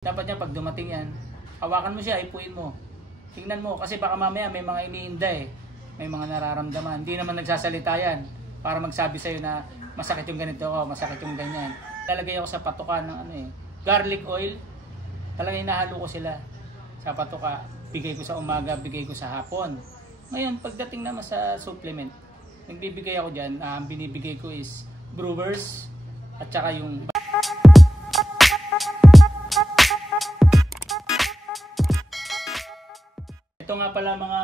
Dapat niya pag dumating yan, hawakan mo siya, ipuin mo. Tingnan mo, kasi baka mamaya may mga iniinda eh. May mga nararamdaman. Hindi naman nagsasalita yan para magsabi sa'yo na masakit yung ganito ko, masakit yung ganyan. Lalagay ako sa patuka ng garlic oil. Talaga inahalo ko sila sa patuka. Bigay ko sa umaga, bigay ko sa hapon. Ngayon, pagdating naman sa supplement, nagbibigay ako dyan. Ang binibigay ko is Brewers at saka yung... Ito nga pala mga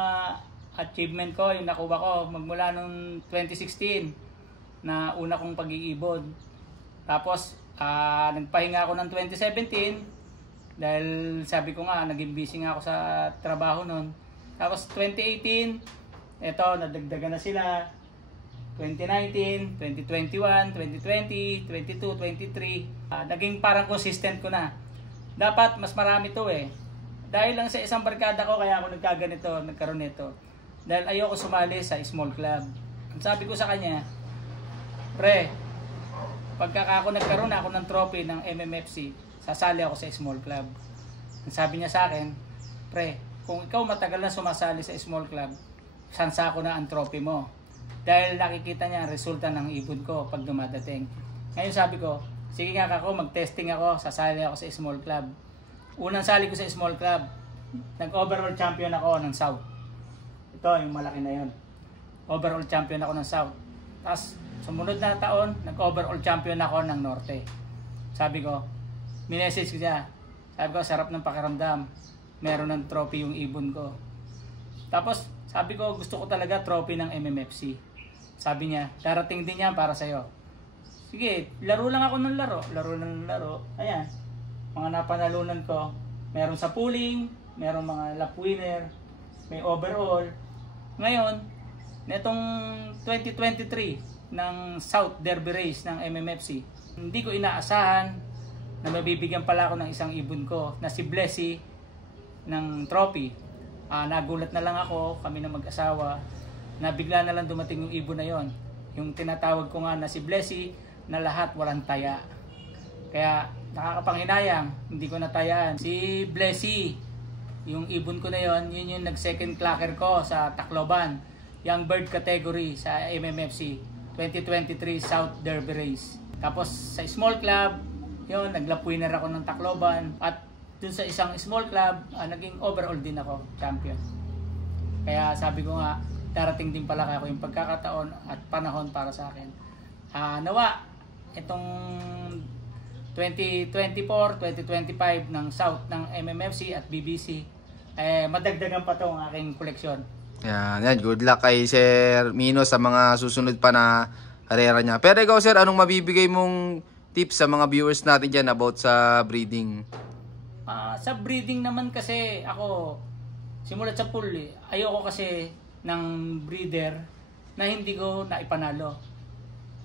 achievement ko, yung nakuha ko magmula nung 2016 na una kong pag-iibon. Tapos nagpahinga ako ng 2017 dahil sabi ko nga naging busy nga ako sa trabaho noon. Tapos 2018, eto nadagdagan na sila. 2019, 2021, 2020, 22, 23. Naging parang consistent ko na. Dapat mas marami to eh. Dahil lang sa isang barkada ko kaya ako nagkaroon nito. Dahil ayoko sumali sa small club. Ang sabi ko sa kanya, pre, pagka ako nagkaroon ako ng trophy ng MMFC, sasali ako sa small club. Ang sabi niya sa akin, pre, kung ikaw matagal na sumasali sa small club, sansa ko na ang trophy mo. Dahil nakikita niya ang resulta ng ibon ko pag dumadating. Ngayon sabi ko, sige nga ako, mag-testing ako, sasali ako sa small club. Unang sali ko sa small club, nag-overall champion ako ng South. Ito, yung malaki na yun. Overall champion ako ng South. Tapos, sumunod na taon, nag-overall champion ako ng Norte. Sabi ko, minessage ko siya. Sabi ko, sarap ng pakiramdam. Meron ng trophy yung ibon ko. Tapos, sabi ko, gusto ko talaga trophy ng MMFC. Sabi niya, darating din yan para sa'yo. Sige, laro lang ako ng laro. Laro ng laro. Ayan. Mga napanalunan ko, meron sa pooling, meron mga lap winner, may overall. Ngayon, netong 2023 ng South Derby Race ng MMFC, hindi ko inaasahan na mabibigyan pala ako ng isang ibon ko na si Blessy ng trophy. Nagulat na lang ako, kami na mag-asawa, na bigla na lang dumating yung ibon na yon. Yung tinatawag ko nga na si Blessy na lahat walang taya. Kaya nakakapanghinayang, hindi ko natayaan. Si Blessy, yung ibon ko na yon, yun yung nag-second clacker ko sa Tacloban. Young Bird category sa MMFC 2023 South Derby Race. Tapos sa small club, yun, nag-lap winner ako ng Tacloban. At dun sa isang small club, naging overall din ako, champion. Kaya sabi ko nga, darating din pala ako yung pagkakataon at panahon para sa akin. Nawa, itong 2024, 2025 ng South ng MMFC at BBC, madagdagan pa to ang aking koleksyon. Yan. Good luck kay Sir Mino sa mga susunod pa na karera niya. Pero ikaw, sir, anong mabibigay mong tips sa mga viewers natin dyan about sa breeding? Sa breeding naman kasi ako, simulat sa pool, ayoko kasi ng breeder na hindi ko naipanalo.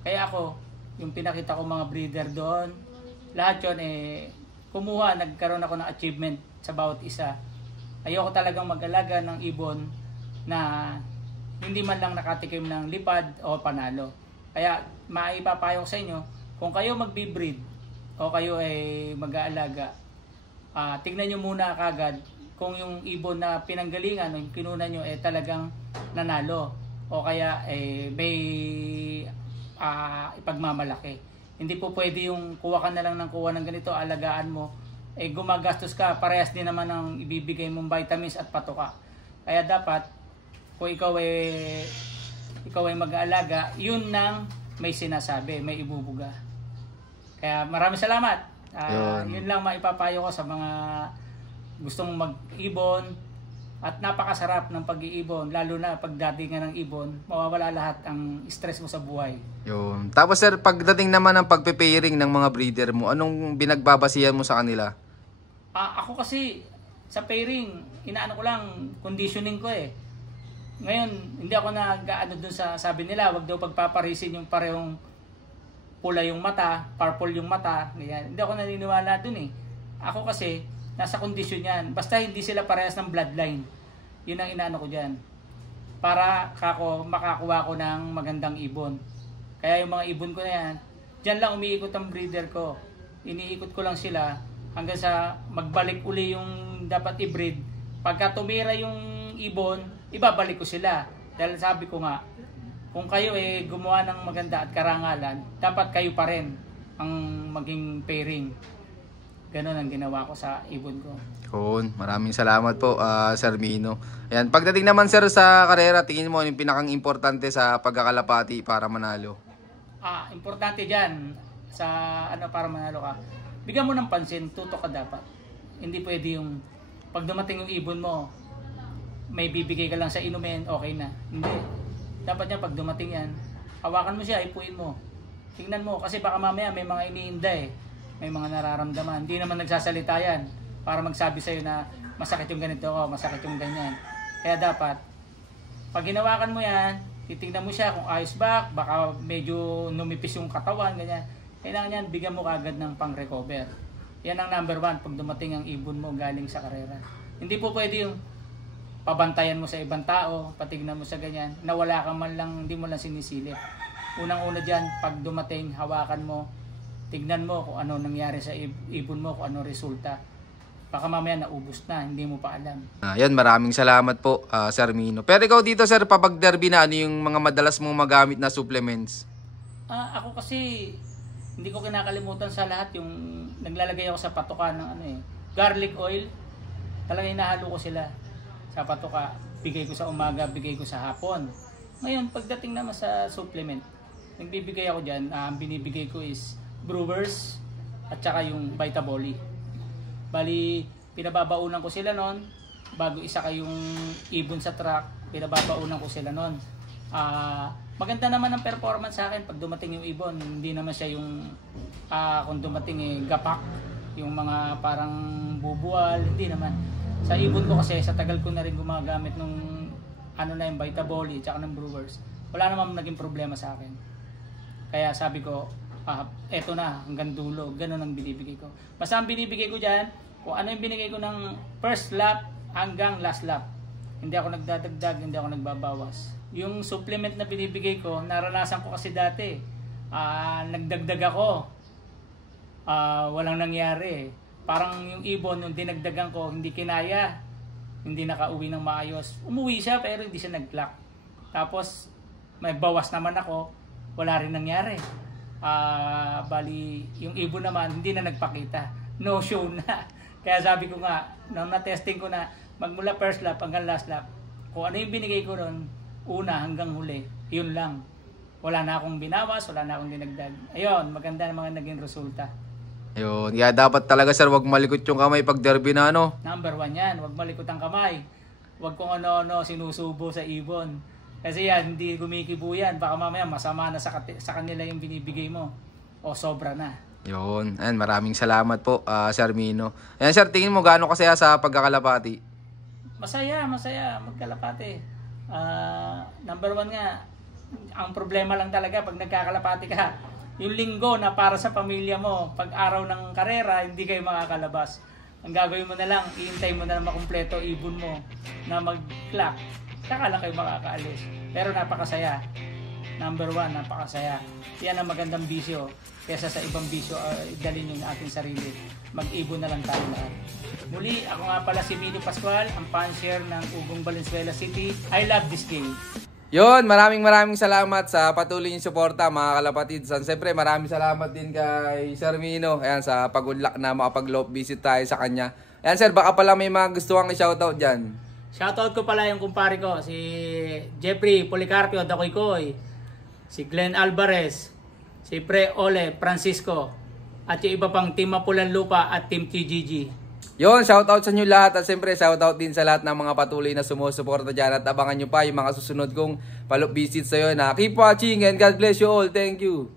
Kaya ako, yung pinakita ko mga breeder doon, lahat yun kumuha, nagkaroon ako ng achievement sa bawat isa. Ayoko talagang mag-alaga ng ibon na hindi man lang nakatikim ng lipad o panalo. Kaya maipapayo ko sa inyo, kung kayo magbi-breed o kayo mag-aalaga, tignan nyo muna kagad kung yung ibon na pinanggalingan o yung kinuna nyo talagang nanalo o kaya may ipagmamalaki. Hindi po pwede yung kuha ka na lang ng kuha ng ganito, alagaan mo, gumagastos ka, parehas din naman ang ibibigay mong vitamins at patuka. Kaya dapat, kung ikaw ay mag-aalaga, yun nang may sinasabi, may ibubuga. Kaya maraming salamat. Yun lang maipapayo ko sa mga gustong mag-ibon. At napakasarap ng pag-iibon, lalo na pagdating ng ibon, mawawala lahat ang stress mo sa buhay. Yun. Tapos sir, pagdating naman ng pagpe-pairing ng mga breeder mo, anong binagbabasihan mo sa kanila? Ako kasi sa pairing, inaano ko lang, conditioning ko Ngayon, hindi ako nag-aano dun sa sabi nila, wag daw pagpaparisin yung parehong pula yung mata, purple yung mata, ganyan. Hindi ako naniniwala dun Ako kasi, nasa kondisyon yan. Basta hindi sila parehas ng bloodline. Yun ang inaano ko dyan. Para makakuha ko ng magandang ibon. Kaya yung mga ibon ko na yan, dyan lang umiikot ang breeder ko. Iniikot ko lang sila hanggang sa magbalik uli yung dapat i-breed. Pagka tumira yung ibon, ibabalik ko sila. Dahil sabi ko nga, kung kayo gumawa ng maganda at karangalan, dapat kayo pa rin ang maging pairing. Ganon ang ginawa ko sa ibon ko. Yun, maraming salamat po, Sir Mino. Ayan, pagdating naman sir sa karera, tingin mo yung pinakang importante sa pagkakalapati para manalo? Importante dyan sa para manalo ka. Bigyan mo ng pansin, tutok ka dapat. Hindi pwede yung pag dumating yung ibon mo, may bibigay ka lang sa inumin, okay na. Hindi. Dapat yan, pag dumating yan, hawakan mo siya, ipuin mo. Tingnan mo, kasi baka mamaya may mga iniinda may mga nararamdaman. Hindi naman nagsasalita yan para magsabi sa'yo na masakit yung ganito ko, masakit yung ganyan. Kaya dapat, pag hinawakan mo yan, titignan mo siya kung ayos ba, baka medyo numipis yung katawan, ganyan. Kailangan yan, bigyan mo kagad ng pang-recover. Yan ang number 1 pag dumating ang ibon mo galing sa karera. Hindi po pwede yung pabantayan mo sa ibang tao, patignan mo sa ganyan, na wala ka man lang, hindi mo lang sinisilip. Unang-una dyan, pag dumating, hawakan mo, tignan mo kung ano nangyari sa ibon mo, kung ano resulta. Baka mamaya naubos na, hindi mo pa alam. Yan, maraming salamat po, Sir Mino. Pero ikaw dito, sir, papag derby na, ano yung mga madalas mong magamit na supplements? Ako kasi, hindi ko kinakalimutan sa lahat yung naglalagay ako sa patoka ng garlic oil. Talaga hinahalo ko sila sa patoka. Bigay ko sa umaga, bigay ko sa hapon. Ngayon, pagdating naman sa supplement, nagbibigay ako dyan, ang binibigay ko is Brewers at saka yung Vitaboli. Bali, pinababaunan ko sila noon bago isa kayong ibon sa truck, pinababaunan ko sila noon. Maganda naman ang performance sa akin pag dumating yung ibon. Hindi naman siya yung kung dumating gapak, yung mga parang bubual, hindi naman. Sa ibon ko kasi sa tagal ko na rin gumagamit nung yung Vitaboli at saka ng Brewers, wala namang naging problema sa akin. Kaya sabi ko, eto na, hanggang dulo, ganun ang binibigay ko. Basta ang binibigay ko dyan, kung ano yung binigay ko ng first lap hanggang last lap. Hindi ako nagdadagdag, hindi ako nagbabawas. Yung supplement na binibigay ko, naranasan ko kasi dati. Nagdagdag ako, walang nangyari. Parang yung ibon, yung dinagdagan ko, hindi kinaya. Hindi nakauwi ng maayos. Umuwi siya pero hindi siya nag-clock. Tapos, may bawas naman ako, wala rin nangyari. Bali, yung ibon naman, hindi na nagpakita. No show na. Kaya sabi ko nga, nung na-testing ko na, magmula first lap hanggang last lap, kung ano yung binigay ko ron, una hanggang huli, yun lang. Wala na akong binawas, wala na akong dinagdag. Ayun, maganda na mga naging resulta. Ayun, kaya dapat talaga sir, wag malikot yung kamay pag derby na Number 1 yan, wag malikot ang kamay. Wag kung ano-ano sinusubo sa ibon. Kasi yan, hindi gumikibo yan. Baka mamaya masama na sa kanila yung binibigay mo. O sobra na. Yun. Ayan, maraming salamat po, Sir Mino. Ayan sir, tingin mo gaano kasaya sa pagkakalapati? Masaya magkalapati. Number 1 nga, ang problema lang talaga pag nagkakalapati ka, yung linggo na para sa pamilya mo, pag araw ng karera, hindi kayo makakalabas. Ang gagawin mo na lang, iintay mo na lang makumpleto ibon mo na mag-clock. Saka lang kayo makakaalis. Pero napakasaya. Number 1, napakasaya. Yan ang magandang bisyo. Kesa sa ibang bisyo, dalhin yung ating sarili. Mag-ibon na lang tayo lahat. Muli, ako nga pala si Mino Pascual, ang fan-share ng Ugong Valenzuela City. I love this game. Yun, maraming salamat sa patuloy niyong suporta mga kalapatid. Siyempre, maraming salamat din kay Sir Mino. Ayan, sa pag-unlock na makapag-love visit tayo sa kanya. Ayan sir, baka pala may mga gusto kang i-shoutout dyan. Shoutout ko pala yung kumpare ko, si Jeffrey Policarpio Dakoykoy, si Glenn Alvarez, si Pre Ole Francisco, at yung iba pang Team Mapulan Lupa at Team TGG. Yun, shoutout sa inyo lahat at siyempre shoutout din sa lahat ng mga patuloy na sumusuporta dyan at abangan nyo pa yung mga susunod kong follow-up visits sa iyo na keep watching and God bless you all. Thank you.